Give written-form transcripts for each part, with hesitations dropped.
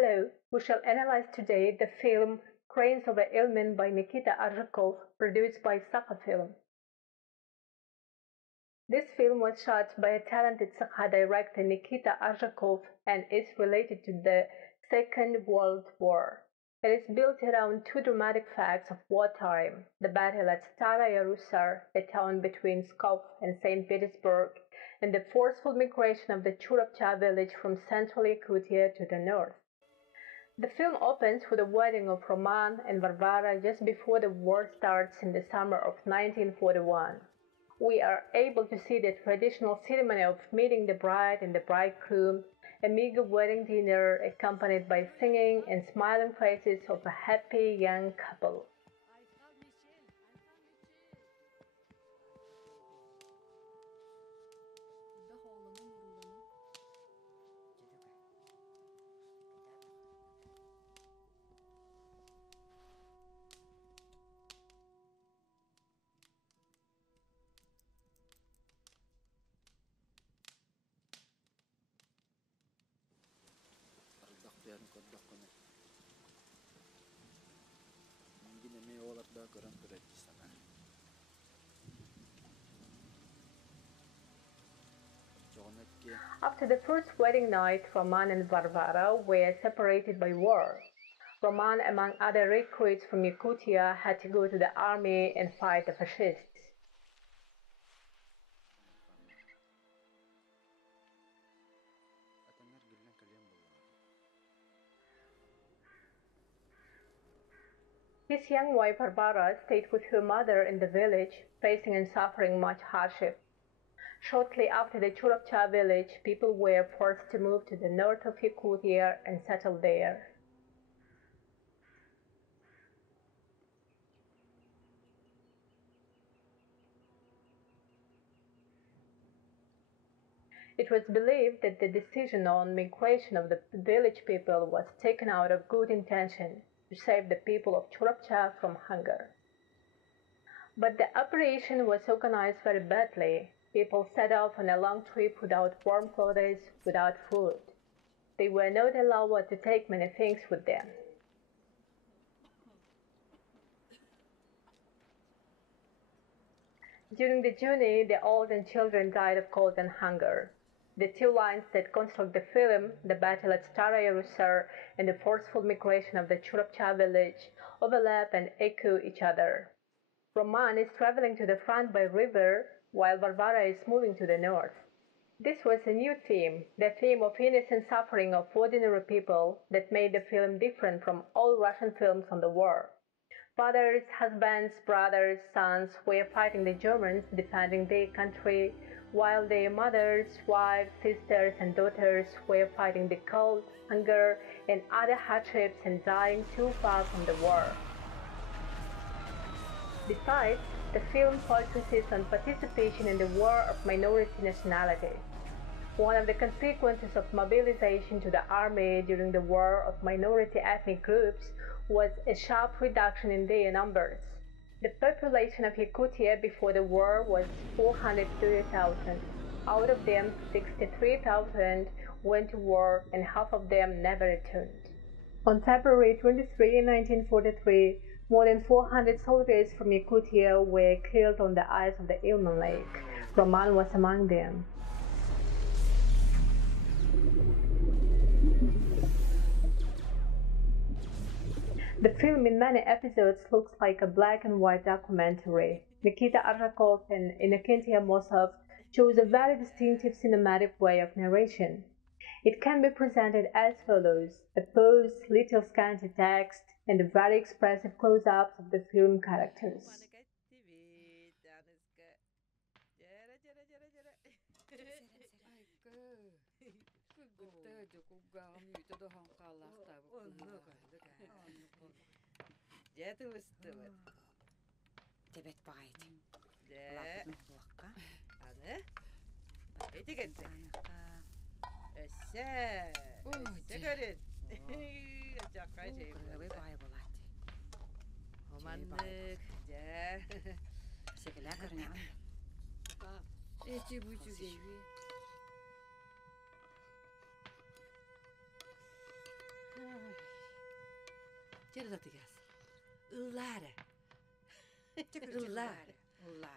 Hello, we shall analyze today the film Cranes over Ilmen by Nikita Arzhakov, produced by Sakha Film. This film was shot by a talented Sakha director Nikita Arzhakov and is related to the Second World War. It is built around two dramatic facts of wartime: the battle at Staraya Russar, a town between Pskov and St. Petersburg, and the forceful migration of the Churapcha village from central Yakutia to the north. The film opens with the wedding of Roman and Varvara just before the war starts in the summer of 1941. We are able to see the traditional ceremony of meeting the bride and the bridegroom, a meager wedding dinner accompanied by singing and smiling faces of a happy young couple. After the first wedding night, Roman and Varvara were separated by war. Roman, among other recruits from Yakutia, had to go to the army and fight the fascists. His young wife Varvara stayed with her mother in the village, facing and suffering much hardship. Shortly after the Churapcha village, people were forced to move to the north of Yakutia and settle there. It was believed that the decision on migration of the village people was taken out of good intention to save the people of Churapcha from hunger. But the operation was organized very badly. People set off on a long trip without warm clothes, without food. They were not allowed to take many things with them. During the journey, the old and children died of cold and hunger. The two lines that construct the film, the battle at Staraya Russar and the forceful migration of the Churapcha village, overlap and echo each other. Roman is traveling to the front by river, while Varvara is moving to the north. This was a new theme, the theme of innocent suffering of ordinary people, that made the film different from all Russian films on the war. Fathers, husbands, brothers, sons were fighting the Germans, defending their country, while their mothers, wives, sisters, and daughters were fighting the cold, hunger, and other hardships and dying too far from the war. Besides, the film focuses on participation in the war of minority nationalities. One of the consequences of mobilization to the army during the war of minority ethnic groups was a sharp reduction in their numbers. The population of Yakutia before the war was 430,000. Out of them, 63,000 went to war and half of them never returned. On February 23, 1943, more than 400 soldiers from Yakutia were killed on the ice of the Ilmen Lake. Roman was among them. The film in many episodes looks like a black and white documentary. Nikita Arzhakov and Innokenty Amosov chose a very distinctive cinematic way of narration. It can be presented as follows: a pause, little scanty text, and very expressive close-ups of the film characters. Cerdatigaz. Ullare. Ullare. Ulla.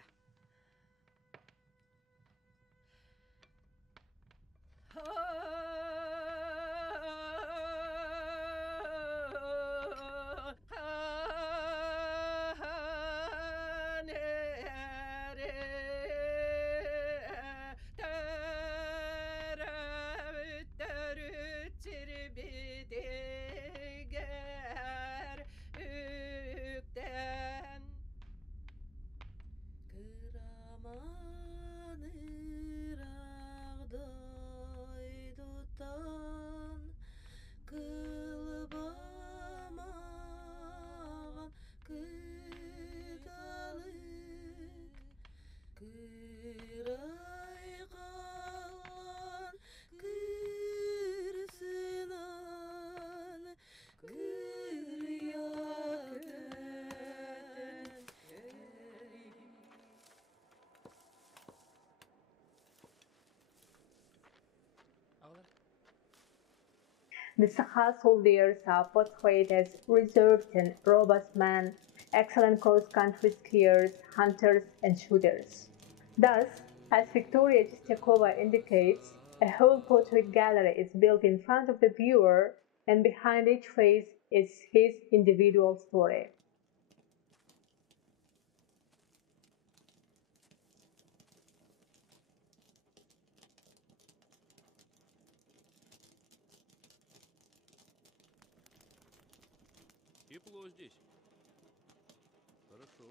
Kılbamagan kıdalı kıray kalan kırsınan kıryaken The Sakha soldiers are portrayed as reserved and robust men, excellent cross-country skiers, hunters, and shooters. Thus, as Victoria Chistakova indicates, a whole portrait gallery is built in front of the viewer, and behind each face is his individual story. Тепло здесь. Хорошо.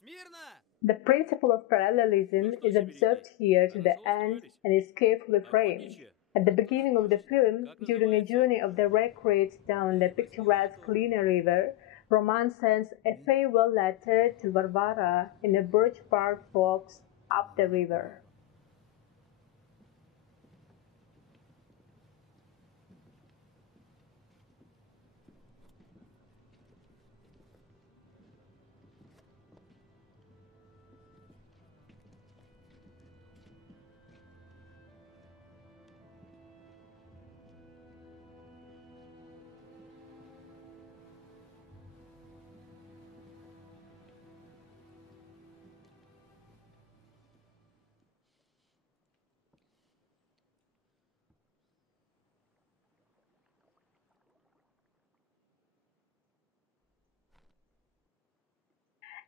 Смирно! The principle of parallelism is observed here to the end and is carefully framed. At the beginning of the film, during a journey of the recreates down the picturesque Lena River, Roman sends a farewell letter to Varvara in a birch bark box up the river.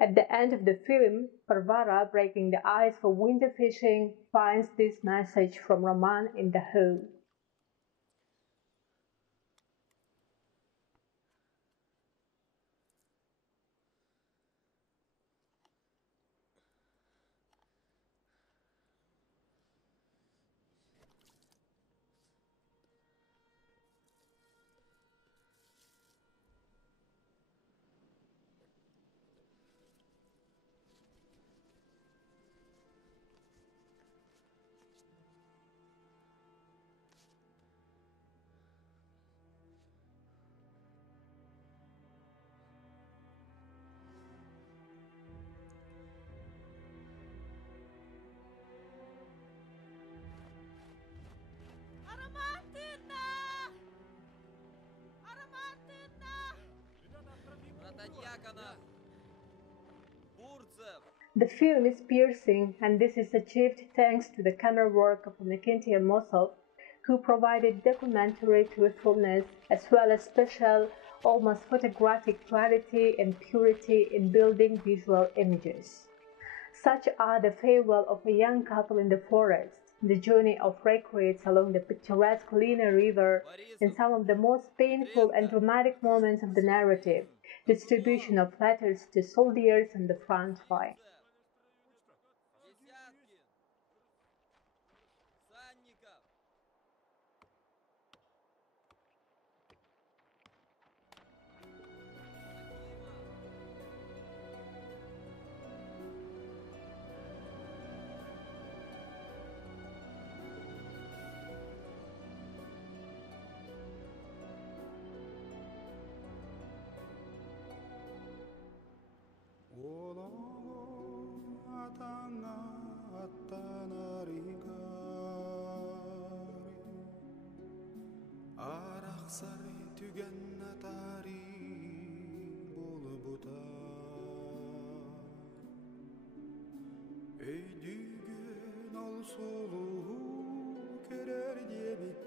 At the end of the film, Varvara, breaking the ice for winter fishing, finds this message from Roman in the hole. The film is piercing, and this is achieved thanks to the camera work of Innocentia Mosov, who provided documentary truthfulness as well as special, almost photographic clarity and purity in building visual images. Such are the farewell of a young couple in the forest, the journey of recreates along the picturesque Lena River, and some of the most painful and dramatic moments of the narrative, distribution of letters to soldiers on the front line. Araq sari tügen soluğu kerer diye bir